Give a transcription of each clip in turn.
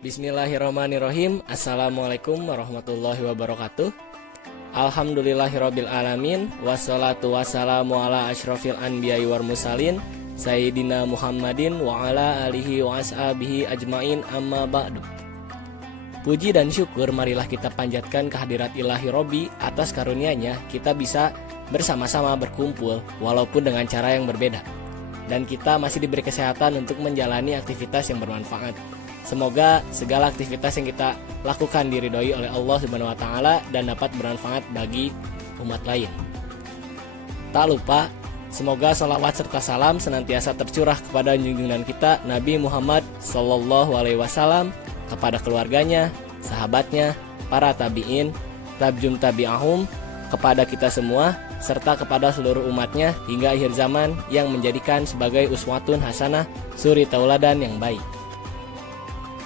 Bismillahirrahmanirrahim. Assalamualaikum warahmatullahi wabarakatuh. Alhamdulillahirabbil alamin. Wassalatu wassalamu ala asyrafil anbiya'i wal mursalin Sayyidina Muhammadin wa ala alihi wa ashabihi ajmain, amma ba'du. Puji dan syukur marilah kita panjatkan kehadirat Ilahi Robbi atas karunia-Nya kita bisa bersama-sama berkumpul walaupun dengan cara yang berbeda. Dan kita masih diberi kesehatan untuk menjalani aktivitas yang bermanfaat. Semoga segala aktivitas yang kita lakukan diridhoi oleh Allah Subhanahu wa taala dan dapat bermanfaat bagi umat lain. Tak lupa, semoga sholawat serta salam senantiasa tercurah kepada junjungan kita Nabi Muhammad SAW, kepada keluarganya, sahabatnya, para tabi'in, tabi'un tabi'ahum, kepada kita semua, serta kepada seluruh umatnya hingga akhir zaman yang menjadikan sebagai uswatun hasanah, suri tauladan yang baik.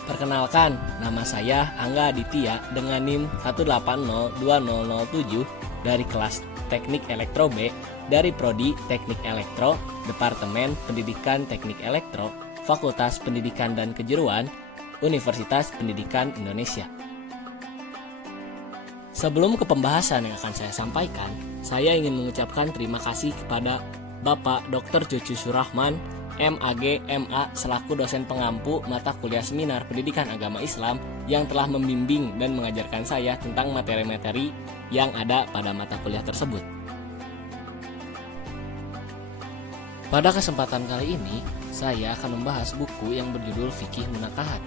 Perkenalkan, nama saya Angga Aditya dengan NIM 1802007 dari kelas Teknik Elektro B dari Prodi Teknik Elektro, Departemen Pendidikan Teknik Elektro, Fakultas Pendidikan dan Kejuruan, Universitas Pendidikan Indonesia. Sebelum ke pembahasan yang akan saya sampaikan, saya ingin mengucapkan terima kasih kepada Bapak Dr. Cucu Surahman, MAG, MA selaku dosen pengampu mata kuliah seminar pendidikan agama Islam yang telah membimbing dan mengajarkan saya tentang materi-materi yang ada pada mata kuliah tersebut. Pada kesempatan kali ini, saya akan membahas buku yang berjudul Fikih Munakahat.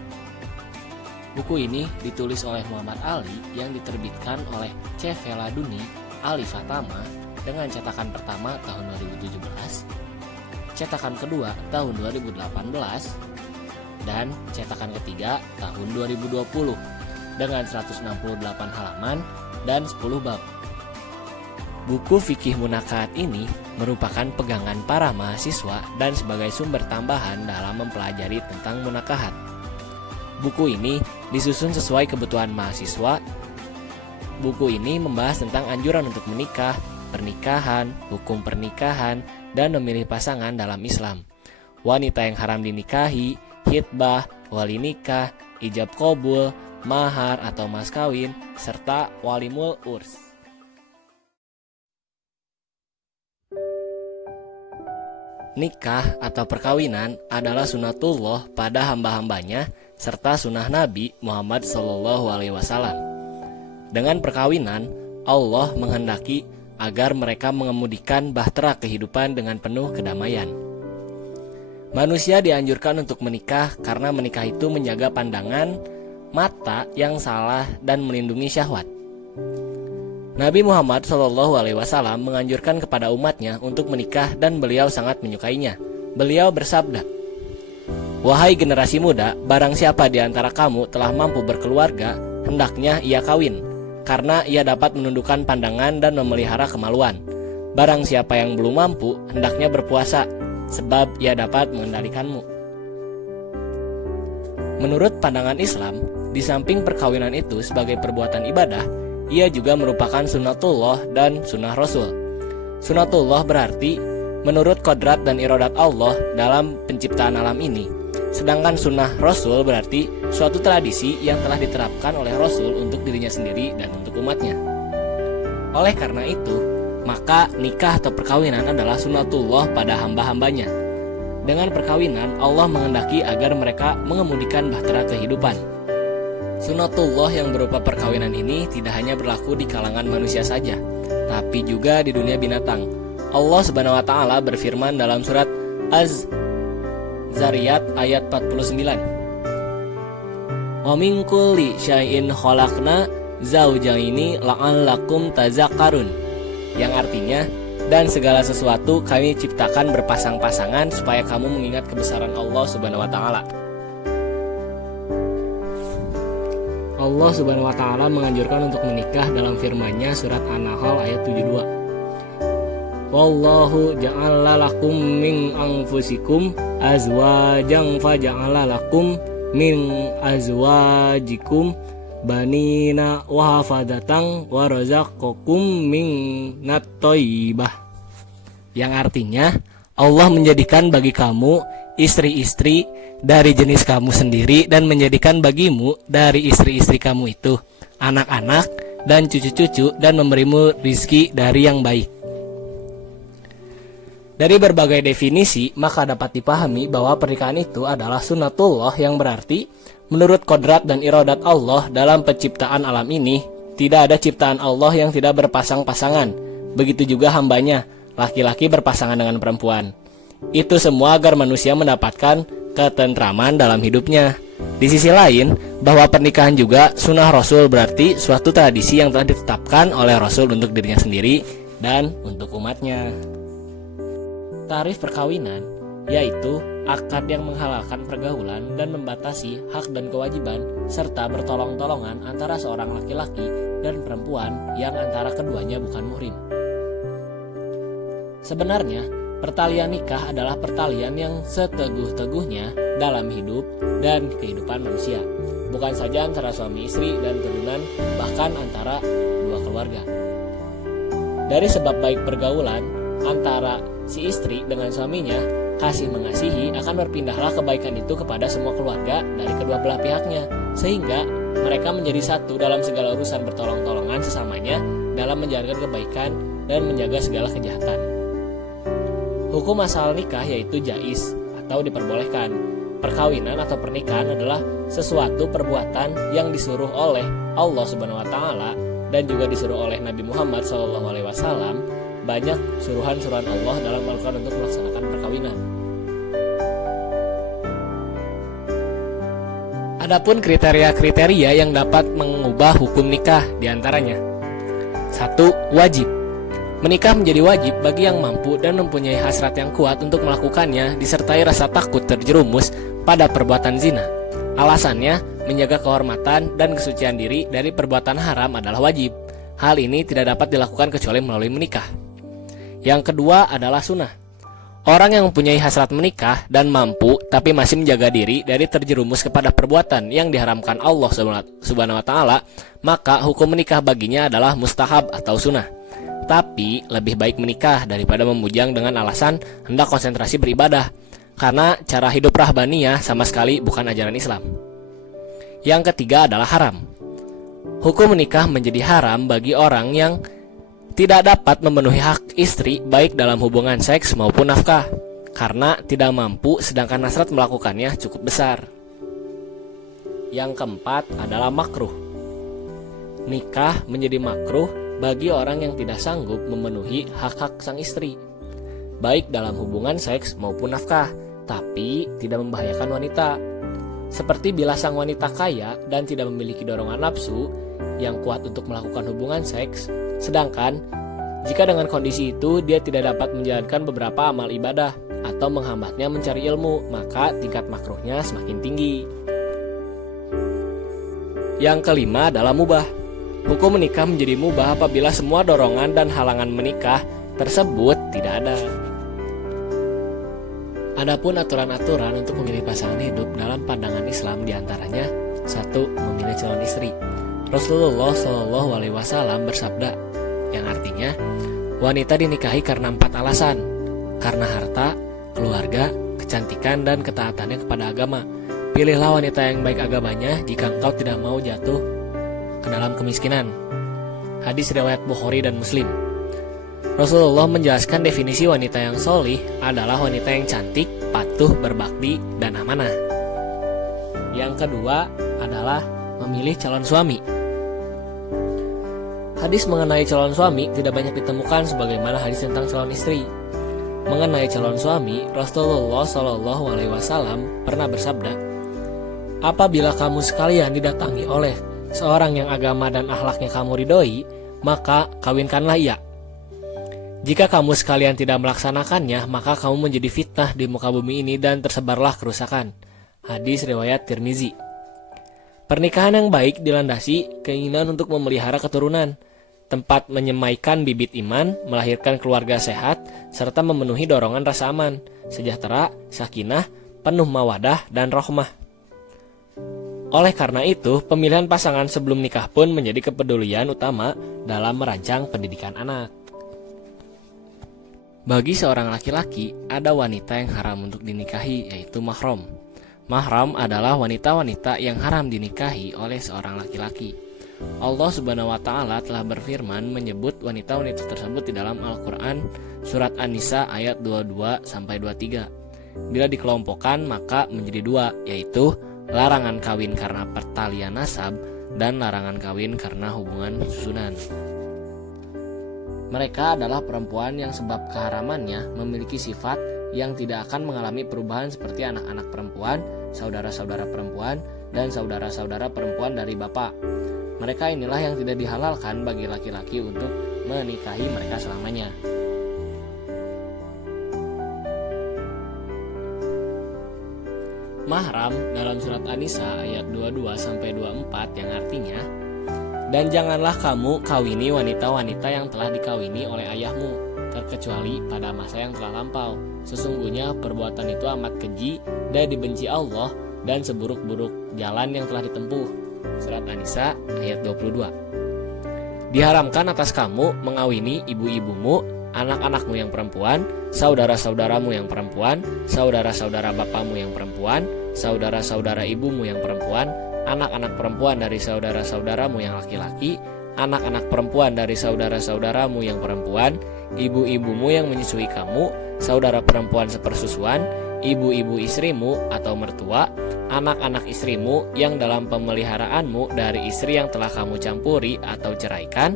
Buku ini ditulis oleh Muhammad Ali yang diterbitkan oleh C.V. Laduni Alif Fatama dengan cetakan pertama tahun 2017, cetakan kedua tahun 2018, dan cetakan ketiga tahun 2020 dengan 168 halaman dan 10 bab. Buku Fikih Munakahat ini merupakan pegangan para mahasiswa dan sebagai sumber tambahan dalam mempelajari tentang munakahat. Buku ini disusun sesuai kebutuhan mahasiswa. Buku ini membahas tentang anjuran untuk menikah, pernikahan, hukum pernikahan, dan memilih pasangan dalam Islam, wanita yang haram dinikahi, hitbah, wali nikah, ijab qabul, mahar atau mas kawin, serta walimul urs. Nikah atau perkawinan adalah sunatullah pada hamba-hambanya serta sunnah Nabi Muhammad SAW. Dengan perkawinan, Allah menghendaki agar mereka mengemudikan bahtera kehidupan dengan penuh kedamaian. Manusia dianjurkan untuk menikah karena menikah itu menjaga pandangan mata yang salah dan melindungi syahwat. Nabi Muhammad SAW menganjurkan kepada umatnya untuk menikah dan beliau sangat menyukainya. Beliau bersabda, "Wahai generasi muda, barang siapa di antara kamu telah mampu berkeluarga, hendaknya ia kawin, karena ia dapat menundukkan pandangan dan memelihara kemaluan. Barang siapa yang belum mampu, hendaknya berpuasa, sebab ia dapat mengendalikanmu." Menurut pandangan Islam, di samping perkawinan itu sebagai perbuatan ibadah, ia juga merupakan sunatullah dan sunnah Rasul. Sunatullah berarti menurut kodrat dan iradat Allah dalam penciptaan alam ini. Sedangkan sunnah Rasul berarti suatu tradisi yang telah diterapkan oleh Rasul untuk dirinya sendiri dan untuk umatnya. Oleh karena itu, maka nikah atau perkawinan adalah sunatullah pada hamba-hambanya. Dengan perkawinan, Allah menghendaki agar mereka mengemudikan bahtera kehidupan. Sunatullah yang berupa perkawinan ini tidak hanya berlaku di kalangan manusia saja, tapi juga di dunia binatang. Allah Subhanahu wa taala berfirman dalam surat Az-Zariyat ayat 49. "Wa min kulli syai'in khalaqna zawjaini la'allakum tazakkarun." Yang artinya, dan segala sesuatu kami ciptakan berpasang-pasangan supaya kamu mengingat kebesaran Allah Subhanahu wa taala. Allah Subhanahu wa taala menganjurkan untuk menikah dalam firman-Nya surat An-Nahl ayat 72. "Wallahu ja'ala lakum min anfusikum azwajan faja'ala lakum min azwajikum banina wa hafadatan wa razaqakum minat thayyibah." Yang artinya, Allah menjadikan bagi kamu istri-istri dari jenis kamu sendiri dan menjadikan bagimu dari istri-istri kamu itu anak-anak dan cucu-cucu dan memberimu rizki dari yang baik. Dari berbagai definisi, maka dapat dipahami bahwa pernikahan itu adalah sunnatullah, yang berarti menurut kodrat dan iradat Allah dalam penciptaan alam ini, tidak ada ciptaan Allah yang tidak berpasang-pasangan. Begitu juga hambanya, laki-laki berpasangan dengan perempuan. Itu semua agar manusia mendapatkan ketentraman dalam hidupnya. Di sisi lain, bahwa pernikahan juga sunnah Rasul, berarti suatu tradisi yang telah ditetapkan oleh Rasul untuk dirinya sendiri dan untuk umatnya. Tarif perkawinan yaitu akad yang menghalalkan pergaulan dan membatasi hak dan kewajiban serta bertolong-tolongan antara seorang laki-laki dan perempuan yang antara keduanya bukan muhrim. Sebenarnya, pertalian nikah adalah pertalian yang seteguh-teguhnya dalam hidup dan kehidupan manusia, bukan saja antara suami istri dan keturunan, bahkan antara dua keluarga. Dari sebab baik pergaulan antara si istri dengan suaminya, kasih mengasihi akan berpindahlah kebaikan itu kepada semua keluarga dari kedua belah pihaknya, sehingga mereka menjadi satu dalam segala urusan, bertolong-tolongan sesamanya dalam menjalankan kebaikan dan menjaga segala kejahatan. Hukum asal nikah yaitu jais atau diperbolehkan. Perkawinan atau pernikahan adalah sesuatu perbuatan yang disuruh oleh Allah Subhanahu wa taala dan juga disuruh oleh Nabi Muhammad SAW. Banyak suruhan-suruhan Allah dalam Al-Quran untuk melaksanakan perkawinan. Adapun kriteria-kriteria yang dapat mengubah hukum nikah diantaranya: 1. Wajib. Menikah menjadi wajib bagi yang mampu dan mempunyai hasrat yang kuat untuk melakukannya, disertai rasa takut terjerumus pada perbuatan zina. Alasannya, menjaga kehormatan dan kesucian diri dari perbuatan haram adalah wajib. Hal ini tidak dapat dilakukan kecuali melalui menikah. Yang kedua adalah sunnah. Orang yang mempunyai hasrat menikah dan mampu tapi masih menjaga diri dari terjerumus kepada perbuatan yang diharamkan Allah Subhanahu wa taala, maka hukum menikah baginya adalah mustahab atau sunnah. Tapi lebih baik menikah daripada memujang dengan alasan hendak konsentrasi beribadah, karena cara hidup rahbaniyah sama sekali bukan ajaran Islam. Yang ketiga adalah haram. Hukum menikah menjadi haram bagi orang yang tidak dapat memenuhi hak istri baik dalam hubungan seks maupun nafkah, karena tidak mampu sedangkan hasrat melakukannya cukup besar. Yang keempat adalah makruh. Nikah menjadi makruh bagi orang yang tidak sanggup memenuhi hak-hak sang istri, baik dalam hubungan seks maupun nafkah, tapi tidak membahayakan wanita. Seperti bila sang wanita kaya dan tidak memiliki dorongan nafsu yang kuat untuk melakukan hubungan seks, sedangkan jika dengan kondisi itu dia tidak dapat menjalankan beberapa amal ibadah atau menghambatnya mencari ilmu, maka tingkat makruhnya semakin tinggi. Yang kelima adalah mubah. Hukum menikah menjadi mubah apabila semua dorongan dan halangan menikah tersebut tidak ada. Adapun aturan-aturan untuk memilih pasangan hidup dalam pandangan Islam diantaranya: 1. Memilih calon istri. Rasulullah SAW bersabda, yang artinya wanita dinikahi karena 4 alasan: karena harta, keluarga, kecantikan, dan ketaatannya kepada agama. Pilihlah wanita yang baik agamanya jika engkau tidak mau jatuh ke dalam kemiskinan. Hadis riwayat Bukhari dan Muslim. Rasulullah menjelaskan definisi wanita yang sholih adalah wanita yang cantik, patuh, berbakti, dan amanah. Yang kedua adalah memilih calon suami. Hadis mengenai calon suami tidak banyak ditemukan sebagaimana hadis tentang calon istri. Mengenai calon suami, Rasulullah SAW pernah bersabda, apabila kamu sekalian didatangi oleh seorang yang agama dan akhlaknya kamu ridhoi, maka kawinkanlah ia. Jika kamu sekalian tidak melaksanakannya, maka kamu menjadi fitnah di muka bumi ini dan tersebarlah kerusakan. Hadis riwayat Tirmizi. Pernikahan yang baik dilandasi keinginan untuk memelihara keturunan, tempat menyemaikan bibit iman, melahirkan keluarga sehat, serta memenuhi dorongan rasa aman, sejahtera, sakinah, penuh mawadah, dan rahmah. Oleh karena itu, pemilihan pasangan sebelum nikah pun menjadi kepedulian utama dalam merancang pendidikan anak. Bagi seorang laki-laki, ada wanita yang haram untuk dinikahi, yaitu mahram. Mahram adalah wanita-wanita yang haram dinikahi oleh seorang laki-laki. Allah Subhanahu wa Ta'ala telah berfirman menyebut wanita-wanita tersebut di dalam Al-Quran, surat An-Nisa ayat 22-23. Bila dikelompokkan maka menjadi dua, yaitu larangan kawin karena pertalian nasab dan larangan kawin karena hubungan susunan. Mereka adalah perempuan yang sebab keharamannya memiliki sifat yang tidak akan mengalami perubahan seperti anak-anak perempuan, saudara-saudara perempuan, dan saudara-saudara perempuan dari bapak. Mereka inilah yang tidak dihalalkan bagi laki-laki untuk menikahi mereka selamanya. Mahram dalam surat An-Nisa ayat 22-24 yang artinya, dan janganlah kamu kawini wanita-wanita yang telah dikawini oleh ayahmu, terkecuali pada masa yang telah lampau. Sesungguhnya perbuatan itu amat keji dan dibenci Allah dan seburuk-buruk jalan yang telah ditempuh. Surat An-Nisa ayat 22. Diharamkan atas kamu mengawini ibu-ibumu, anak-anakmu yang perempuan, saudara-saudaramu yang perempuan, saudara-saudara bapamu yang perempuan, saudara-saudara ibumu yang perempuan, anak-anak perempuan dari saudara-saudaramu yang laki-laki, anak-anak perempuan dari saudara-saudaramu yang perempuan, ibu-ibumu yang menyusui kamu, saudara perempuan sepersusuan, ibu-ibu istrimu atau mertua, anak-anak istrimu yang dalam pemeliharaanmu dari istri yang telah kamu campuri atau ceraikan,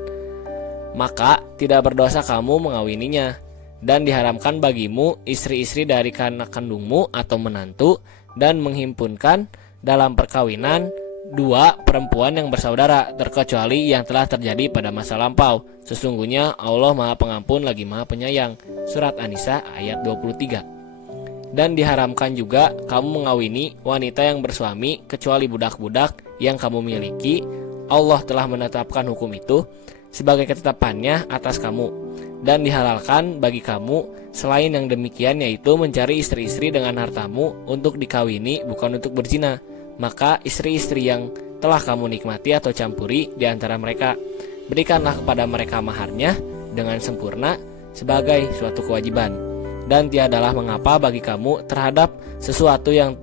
maka tidak berdosa kamu mengawininya. Dan diharamkan bagimu istri-istri dari anak kandungmu atau menantu, dan menghimpunkan dalam perkawinan dua perempuan yang bersaudara, terkecuali yang telah terjadi pada masa lampau. Sesungguhnya Allah Maha Pengampun lagi Maha Penyayang. Surat An-Nisa ayat 23. Dan diharamkan juga kamu mengawini wanita yang bersuami kecuali budak-budak yang kamu miliki. Allah telah menetapkan hukum itu sebagai ketetapannya atas kamu. Dan dihalalkan bagi kamu selain yang demikian, yaitu mencari istri-istri dengan hartamu untuk dikawini, bukan untuk berzina. Maka istri-istri yang telah kamu nikmati atau campuri di antara mereka, berikanlah kepada mereka maharnya dengan sempurna sebagai suatu kewajiban. Dan tiadalah mengapa bagi kamu terhadap sesuatu yang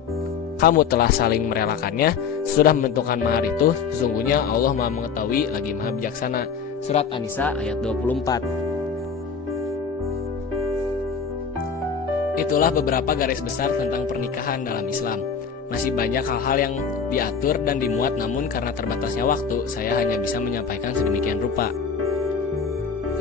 kamu telah saling merelakannya sudah menentukan mahar itu. Sesungguhnya Allah Maha Mengetahui lagi Maha Bijaksana. Surat An-Nisa ayat 24. Itulah beberapa garis besar tentang pernikahan dalam Islam. Masih banyak hal-hal yang diatur dan dimuat, namun karena terbatasnya waktu, saya hanya bisa menyampaikan sedemikian rupa.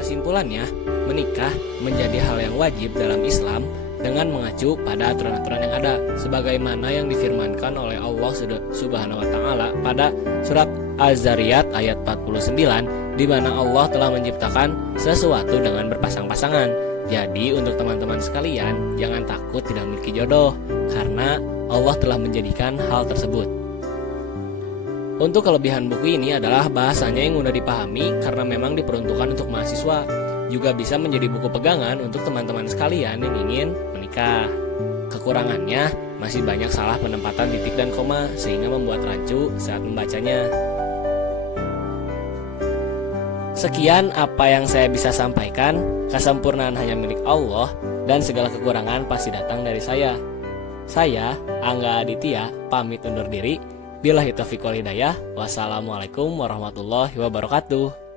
Kesimpulannya, menikah menjadi hal yang wajib dalam Islam dengan mengacu pada aturan-aturan yang ada, sebagaimana yang difirmankan oleh Allah Subhanahu wa Ta'ala pada surat Az-Zariyat ayat 49, di mana Allah telah menciptakan sesuatu dengan berpasang-pasangan. Jadi untuk teman-teman sekalian, jangan takut tidak memiliki jodoh, karena Allah telah menjadikan hal tersebut. Untuk kelebihan buku ini adalah bahasanya yang mudah dipahami karena memang diperuntukkan untuk mahasiswa. Juga bisa menjadi buku pegangan untuk teman-teman sekalian yang ingin menikah. Kekurangannya, masih banyak salah penempatan titik dan koma sehingga membuat rancu saat membacanya. Sekian apa yang saya bisa sampaikan. Kesempurnaan hanya milik Allah dan segala kekurangan pasti datang dari saya. Saya, Angga Aditya, pamit undur diri. Billahi taufiq wal hidayah. Wassalamualaikum warahmatullahi wabarakatuh.